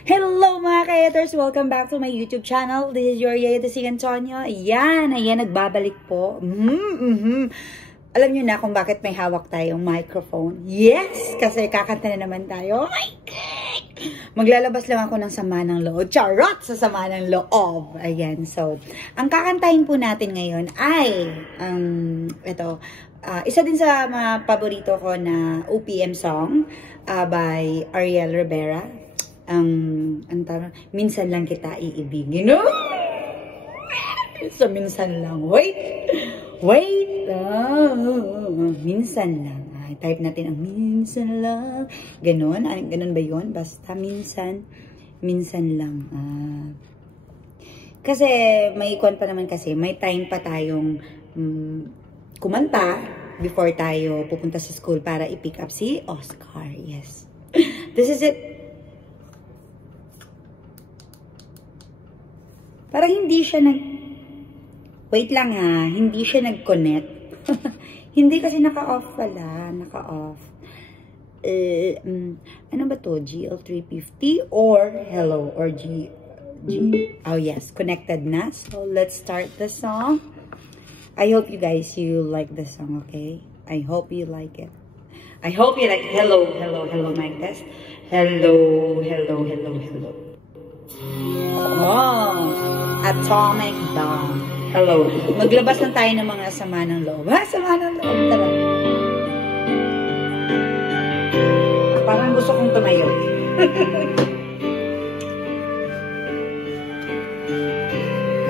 Hello mga ka-haters! Welcome back to my YouTube channel. This is your Yaya Si Antonio. Ayan, nagbabalik po. Alam nyo na kung bakit may hawak tayong microphone. Yes! Kasi kakanta na naman tayo. Oh my God! Maglalabas lang ako ng sama ng loob. Charot! Sa sama ng loob. Ayan, so, ang kakantahin po natin ngayon ay, isa din sa mga paborito ko na OPM song by Ariel Rivera. Minsan lang kita iibigin. No? So, minsan lang. Wait. Minsan lang. Type natin ang minsan lang. Ganon. Ganon ba yun? Basta minsan lang. Kasi, may ikon pa naman kasi, may time pa tayong kumanta before tayo pupunta sa school para i-pick up si Oscar. Yes. This is it. Parang hindi siya wait lang ha, hindi siya nag-connect. Hindi kasi naka-off pala, naka-off. Ano ba to? GL350 or hello or G. Oh yes, connected na. So let's start the song. I hope you guys like the song, okay? I hope you like it. I hope you like hello mic test. Hello. Oh, Atomic Bomb. Hello. Maglabas lang tayo ng mga sama ng loob. Ha? Sama ng loob. Tara. Parang gusto kong tumayo.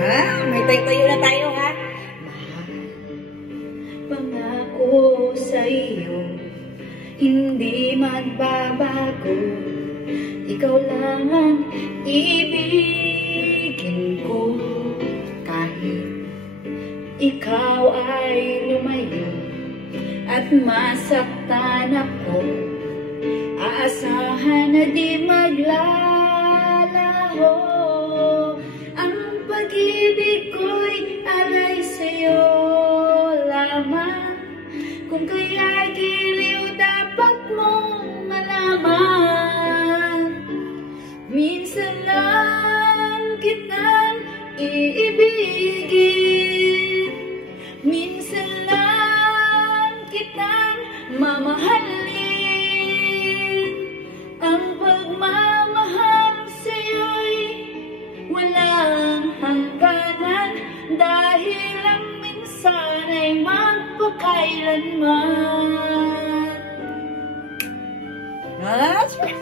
Ha? May tayo na tayo, ha? Pangako sa iyo, hindi magbabago. Ikaw lang ang ibigin ko. Kahit ikaw ay lumayo at masaktan ako, aasahan na di maglalaho. Ang pag-ibig ko'y alay sa'yo lamang. Kung kaya giliw dapat mong malaman. Minsan lang kitang iibigin, minsan lang kitang mamahalin. Ang pagmamahal sa'yo'y walang hangganan, dahil ang minsan ay magpakailanman. That's right.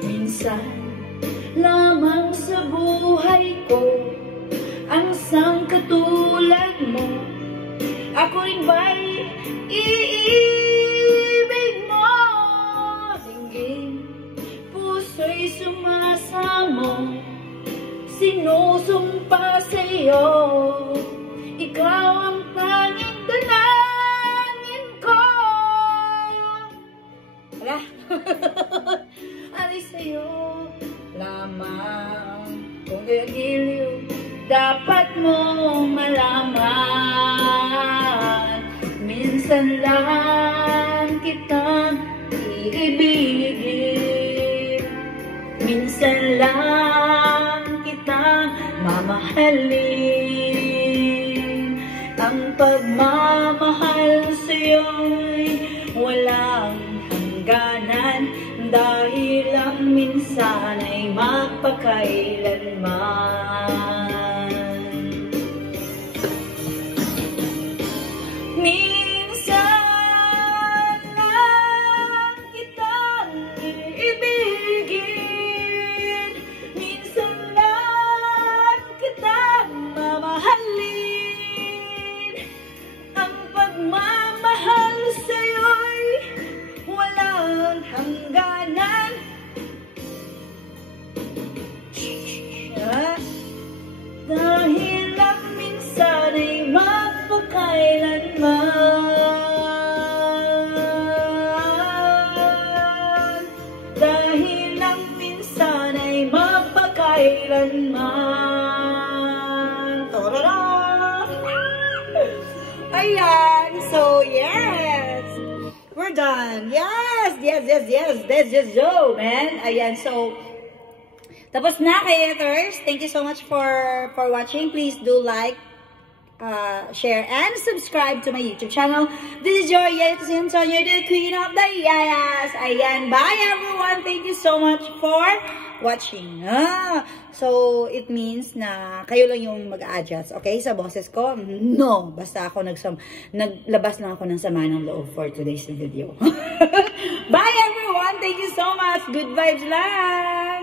Minsan lamang sa buhay ko ang sangkatulad mo. Ako'y ba'y iibig mo? Dinggin, puso'y sumasamo, sinusumpa sa'yo. Ikaw ang tanging dalangin ko. Wala. Alis sa'yo lamang. Kung gagiliw dapat mong malaman. Minsan lang kitang iibigin, minsan lang kitang mamahalin. Ang pagmamahal sa'yo'y walang hangganan, dahil ang minsan ay magpakailanman. Minsan lang kitang iibigin, minsan lang kitang mamahalin. Ang pagmamahal sa'yo'y walang hangganan, dahil ang minsan ay magpakailanman. Dahil ang minsan ay magpakailanman. Ayan, so yes, we're done. Yes. Let's just go, man. Ayan, so, tapos na, creators. Thank you so much for watching. Please do like, share, and subscribe to my YouTube channel. This is your Yaya to Sigan Tonyo, the Queen of the Yayas. Ayan, bye everyone. Thank you so much for watching. So, it means na kayo lang yung mag-adjust, okay, sa boses ko? No, basta ako naglabas lang ako ng sama ng loob for today's video. Bye everyone. Thank you so much. Good vibes lang.